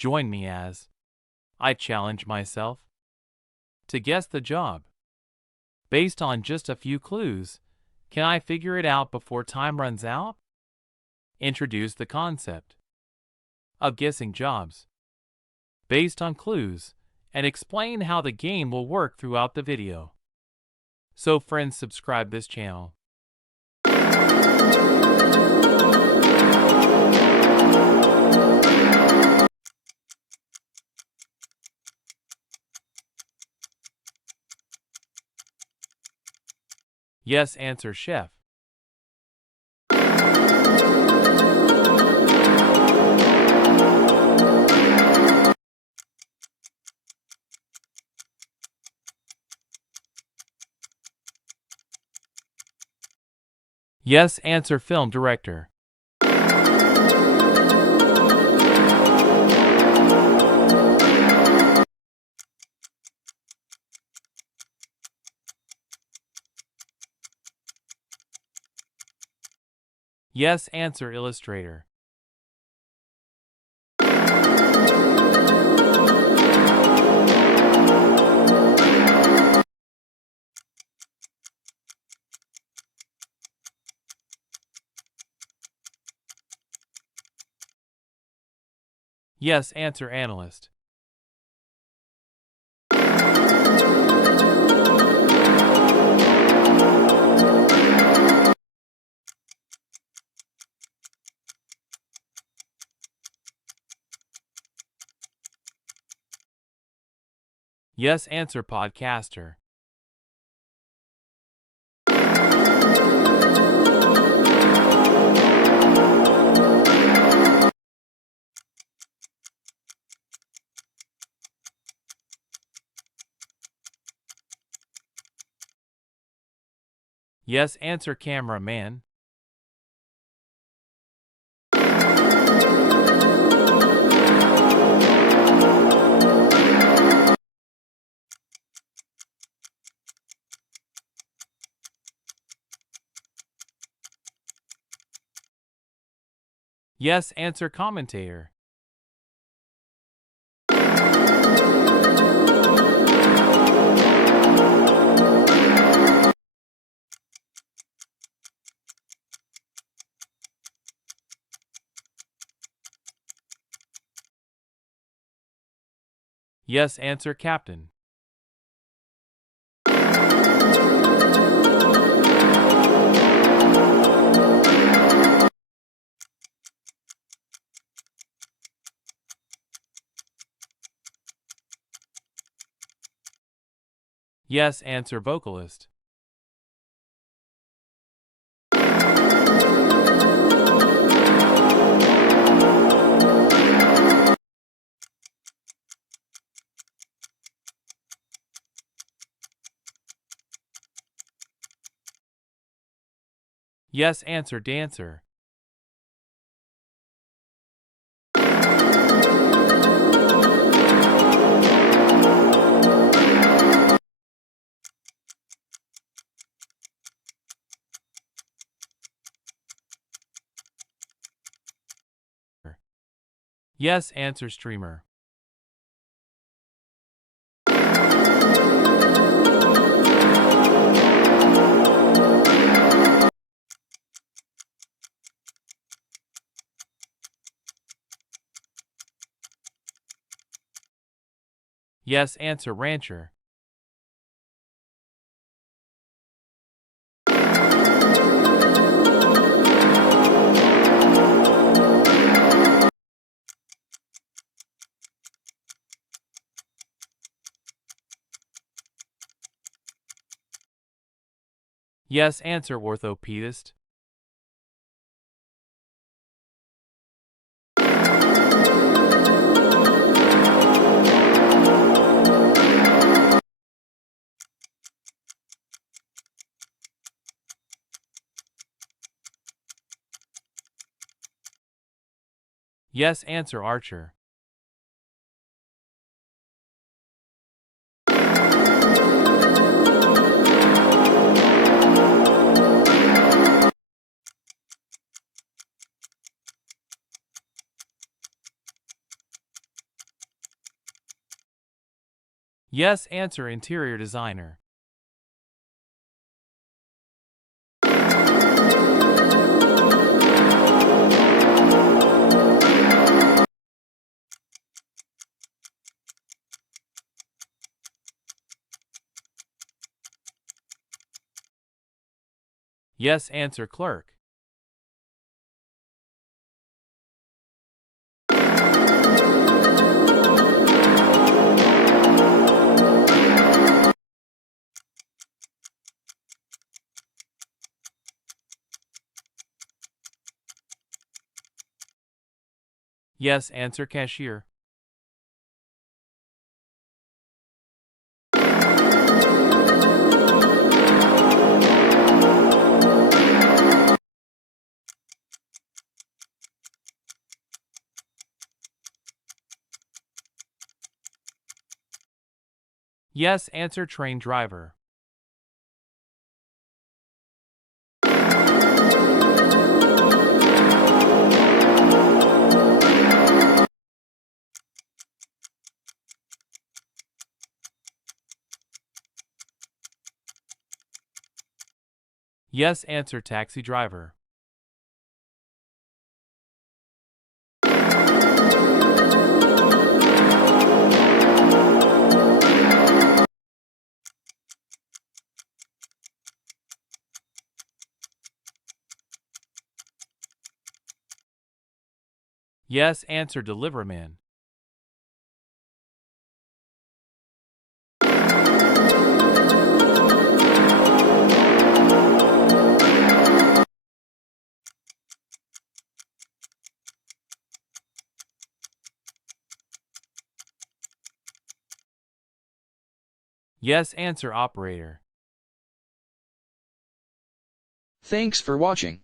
Join me as I challenge myself to guess the job. Based on just a few clues, can I figure it out before time runs out? Introduce the concept of guessing jobs based on clues and explain how the game will work throughout the video. So friends, subscribe this channel. Yes, answer chef. Yes, answer film director. Yes, answer illustrator. Yes, answer analyst. Yes, answer podcaster. Yes, answer cameraman. Yes, answer commentator. Yes, answer captain. Yes, answer vocalist. Yes, answer dancer. Yes, answer streamer. Yes, answer rancher. Yes, answer orthopedist. Yes, answer archer. Yes, answer interior designer. Yes, answer clerk. Yes, answer cashier. Yes, answer train driver. Yes, answer taxi driver. Yes, answer deliverman. Yes, answer operator. Thanks for watching.